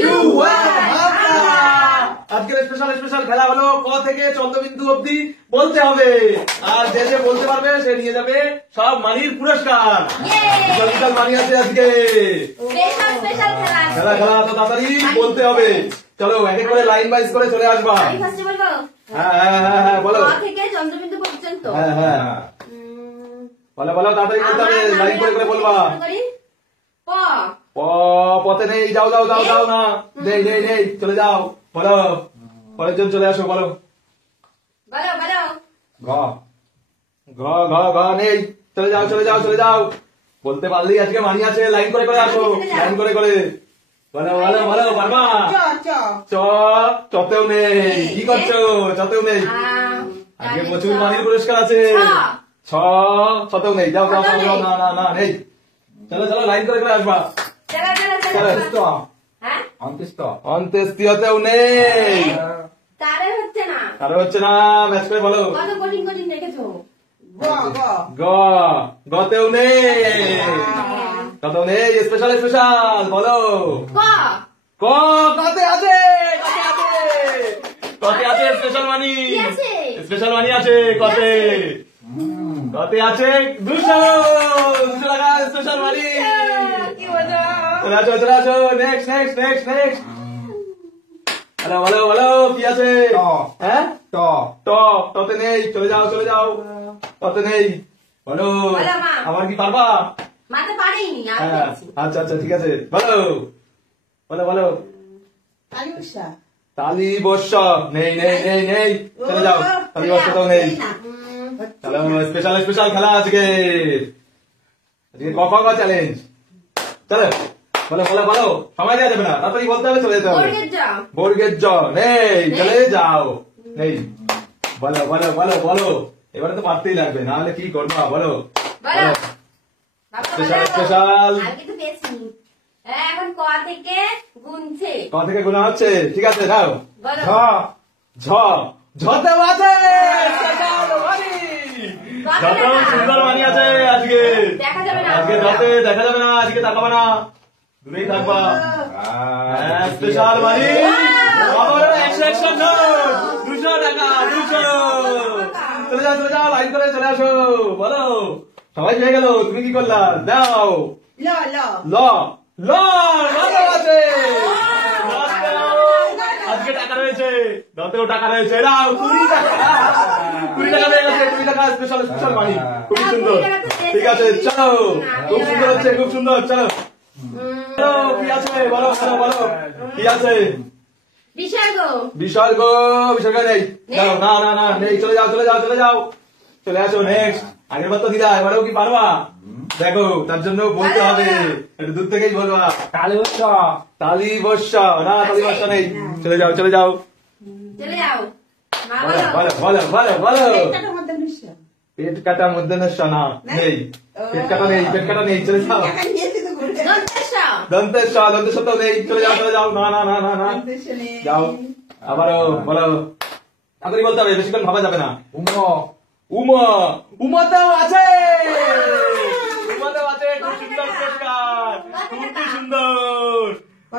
2 1 আজকের স্পেশাল খেলা হলো ক থেকে চন্দ্রবিন্দু অবধি বলতে হবে, আর যে যে বলতে পারবে সে নিয়ে যাবে সব মানির পুরস্কার। বিশাল মানি আছে আজকে। খেলা তো তাড়াতাড়ি বলতে হবে। চলো এক এক করে লাইন ওয়াইজ করে চলে আসবা। হ্যাঁ বলো। ক থেকে চন্দ্রবিন্দু পর্যন্ত। হ্যাঁ বলো তাড়াতাড়ি বলতে হবে, লাইন করে করে বলবা। প পথে নেই, যাও না, নেই চলে যাও। বলো পরের জন চলে আসো। বলো ঘ নেই, চলে যাও। বলতে পারলেই আজকে মানি আছে। লাইন করে করে আসো, লাইন করে করে বলো পারবা। চতেও নেই, কি করছো? চতেও নেই, আজকে প্রচুর মানির পুরস্কার আছে। ছতেও নেই, যাও না নেই। চলো লাইন করে করে আসবা। অন্ত্যেষ্টিতেও নেই, তারে হচ্ছে না। ম্যাচ করে বলো। কত কঠিন রেখেছো। গতেও নেই, কতেও নেই। স্পেশাল বলো। কতে আছে স্পেশাল মানি আছে। কতে আছে 200 টাকা স্পেশাল মানি। চলে আসো। নেক্সট বলো কি আছে? হ্যাঁ টতে নেই, চলে যাও। টতে নেই, বলো। আবার কি পারবা? আচ্ছা ঠিক আছে, বলো। তালি বর্ষ নেই, চলে যাও। তালি বর্ষটাও নেই। চলো স্পেশাল খেলা আজকে ক চ্যালেঞ্জ। চলো বলো। সময় দেওয়া যাবে না, তাড়াতাড়ি বলতে হবে, চলে যেতে হবে। বর্গের জ নেই, চলে যাও। নেই, বলো। এবারে তো পারতেই লাগবে, না হলে কি করবা? বলো। স্পেশাল এখন ক থেকে গুনছে। ক থেকে গোনা হচ্ছে, ঠিক আছে দাও। ঝতে আছে সুন্দর মানি আছে আজকে। ঝতে দেখা যাবে না, আজকে তাকাবা না, দূরেই থাকবা। স্পেশাল মানি 100 নোট, 200 টাকা 200। চলে যাও, লাইন করে চলে আসো। বলো, সবাই পেয়ে গেল, তুমি কি করলা? দাও। ল আছে আজকে। টাকা রয়েছে, দতেও টাকা রয়েছে। দাও 20 টাকা পেয়ে গেছে। 20 টাকা স্পেশাল মানি, খুবই সুন্দর। ঠিক আছে, চলো, খুব সুন্দর হচ্ছে, খুব সুন্দর। চলো কি আছে বলো, কি আছে? বিসর্গ নেই, না নেই। চলে যাও। চলে আসো। নেক্সট। আগের বার তো দিলা, এবারেও কি পারবা? দেখো, তার জন্য বলতে হবে, একটু দূর থেকেই বলবা। তালি বর্ষ না, তালি বর্ষ নেই। চলে যাও। বলো। পেট কাটা মধ্যে না, নেই। পেট কাটা নেই, চলে যাও। দন্তেশ তো নেই, চলে যাও। না যাও। আবারও বলো, তাড়াতাড়ি বলতে হবে, বেশিক্ষণ ভাবা যাবে না। উমাতেও আছে।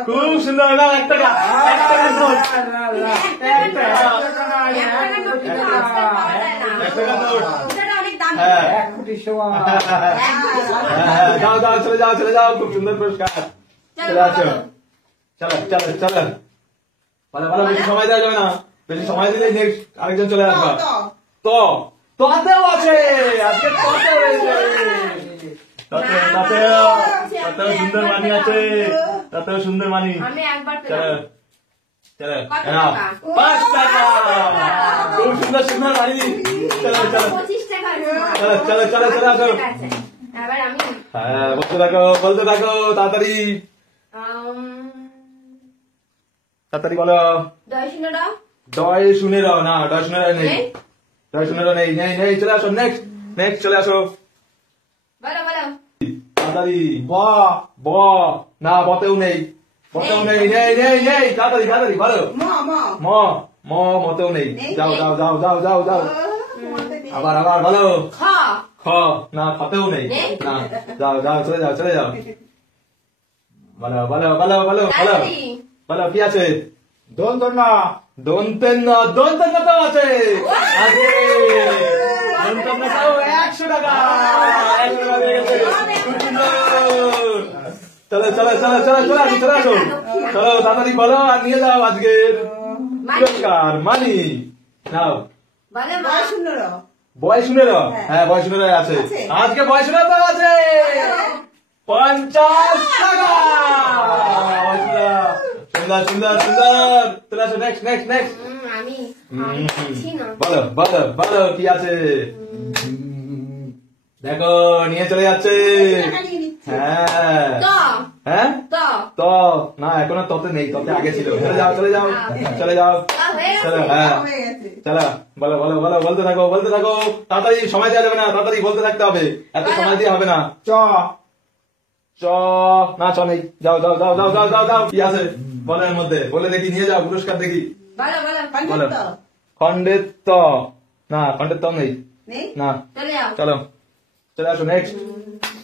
খুব সুন্দর না, 1 টাকা নোট। 1 টাকা নোট। চলে যাও। খুব সুন্দর পুরস্কার। চলে আসো। চলো। বলো, বেশি সময় দেওয়া যাবে না, বেশি সময় দিলে নেক্সট আরেকজন চলে আসবা। তাতেও আছে আজকে। তাতেও সুন্দর মানি আছে। চলো 5 টাকা। খুব সুন্দর মানি। চলো আসো। হ্যাঁ, বলতে থাকো তাড়াতাড়ি বলো। ডয় শুনে রাও না, ডয় শুনে রাও নেই। চলে আসো। নেক্সট চলে আসো। তাড়াতাড়ি ব না, বতেও নেই। নেই। তাড়াতাড়ি বলো। মতেও নেই। যাও। আবার বলো। খ না, খতেও নেই। না, যাও। চলে যাও। বলো। বলো কি আছে? দন্তন্য দন্তেন্ন দন্তেন্ন তো আছে আগে দন্তেন্নটাও 100 টাকা 100 টাকা দিয়ে গেছে। খুব সুন্দর। চলো চলো চলো চলো চলে আসো চলে আসো চলো তাড়াতাড়ি বলো আর নিয়ে যাও আজকের পুরস্কার মানি নাও। বলে মা বয়স 15 বয় শুনে হ্যাঁ বয় শুনে আছে আজকে বয় শুনে তো আছে 50 টাকা। সুন্দর সুন্দর সুন্দর চলে আসো নেক্সট নেক্সট নেক্সট আমি পাচ্ছি না। বলো বলো বলো কি আছে দেখো নিয়ে চলে যাচ্ছে। টাকা নিয়ে নিচ্ছে। হ্যাঁ তো হ্যাঁ তো তো না এখনো ততে নেই ততে আগে ছিল চলে যাও চলে যাও চলে যাও তো হয়ে চলো গেছে। হ্যাঁ হয়ে গেছে। চলো বলো বলো বলো বলতে থাকো তাড়াতাড়ি সময় দেওয়া যাবে না তাড়াতাড়ি বলতে থাকতে হবে এত সময় দিয়ে হবে না। চ চ না চ নেই যাও যাও যাও যাও যাও যাও যাও কি আছে বলের মধ্যে বলে দেখি নিয়ে যাও পুরস্কার দেখি। বলো বলো বলো তো খন্ডের ত না খন্ডের ত নেই নেই না চলে যাও। চলো চলে আসো নেক্সট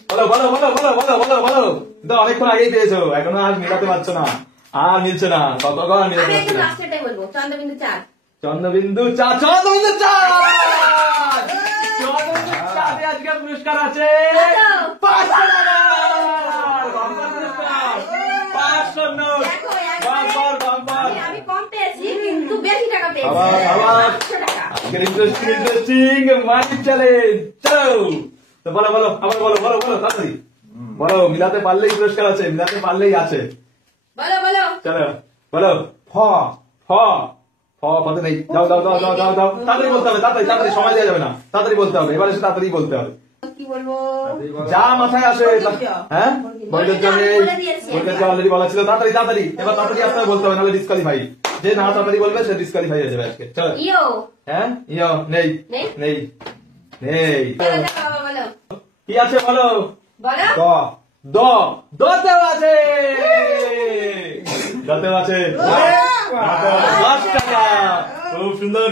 বলো বলো বলো বলো বলো বলো বলো তো অনেকক্ষণ আগেই পেয়েছো এখনো আর মিলাতে পারছো না আর মিলছে না কতক্ষণ মিলাতে আমি পারছো একদম না। লাস্টেটাই বলবো চন্দ্রবিন্দু 4। চন্দ্রবিন্দু চা চন্দ্রবিন্দু চা চন্দ্রবিন্দু চা আজকে পুরস্কার আছে 500 টাকা বাম্পার পুরস্কার 500 নোট দেখো, বাম্পার বাম্পার আমি কম পেয়েছি কিন্তু বেশি টাকা পেয়েছি। আবার, আবার। 500 টাকা। আজকের ইন্টারেস্টিং মানি চ্যালেঞ্জ চলো তো বলো বলো আবার বলো বলো বলো তাড়াতাড়ি বলো মিলাতে পারলেই পুরস্কার আছে মিলাতে পারলেই আছে বলো বলো চলো বলো ফ ফ ফ পথে নেই যাও যাও যাও যাও যাও যাও তাড়াতাড়ি বলতে হবে তাড়াতাড়ি তাড়াতাড়ি সময় দেওয়া যাবে না তাড়াতাড়ি বলতে হবে এবার এসে তাড়াতাড়ি বলতে হবে কি বলবো যা মাথায় আসে হ্যাঁ বৈদ্য নেই বৈদ্য অলরেডি বলা ছিল তাড়াতাড়ি তাড়াতাড়ি এবার তাড়াতাড়ি আপনাকে বলতে হবে নাহলে ডিসকালিফাই যে না তাড়াতাড়ি বলবে সে ডিসকালিফাই হয়ে যাবে আজকে চলো ইয়ো হ্যাঁ ইয়ো নেই নেই? নেই নেই চলো দেখো বাবা বলো কি আছে বলো বলো দ দ দতেও আছে দতেও আছে 10 টাকা খুব সুন্দর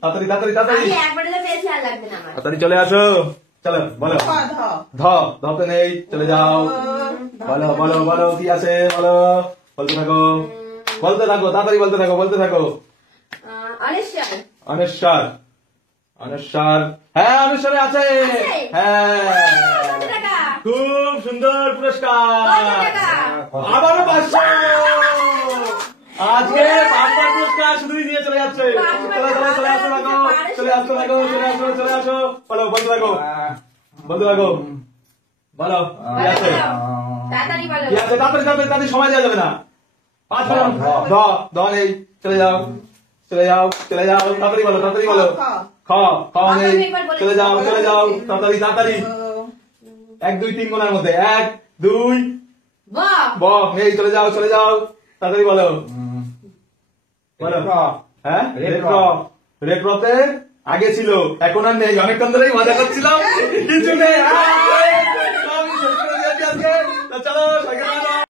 তাড়াতাড়ি তাড়াতাড়ি তাড়াতাড়ি আমি একবারে তো পেয়েছি আর লাগবে না আমার। তাড়াতাড়ি চলে আসো চলো বলো ধ ধ ধতে নেই চলে যাও বলো বলো বলো কি আছে বলো বলতে থাকো তাড়াতাড়ি বলতে থাকো অনেশ্বর অনেশ্বর অনেশ্বর হ্যাঁ অনেশ্বরে আছে আছে? হ্যাঁ কত টাকা? খুব সুন্দর পুরস্কার কত টাকা? আবারও 500 আজকে বাম্পার পুরস্কার শুধুই নিয়ে চলে যাচ্ছে চলে আসো বলো বলতে থাকো বলো কি বলো, আছে বলো। তাড়াতাড়ি বলো কি আছে তাড়াতাড়ি তাড়াতাড়ি সময় দেওয়া যাবে না 5 দ দ নেই চলে যাও তাড়াতাড়ি বলো খ খ নেই চলে যাও তাড়াতাড়ি 1 2 3 কোণার মধ্যে 1 2 ব ব নেই চলে যাও তাড়াতাড়ি বলো হ্যাঁ রেট্রতে আগে ছিল এখন আর নেই অনেকক্ষণ ধরেই মজা করছিলাম কিছু নেই চলো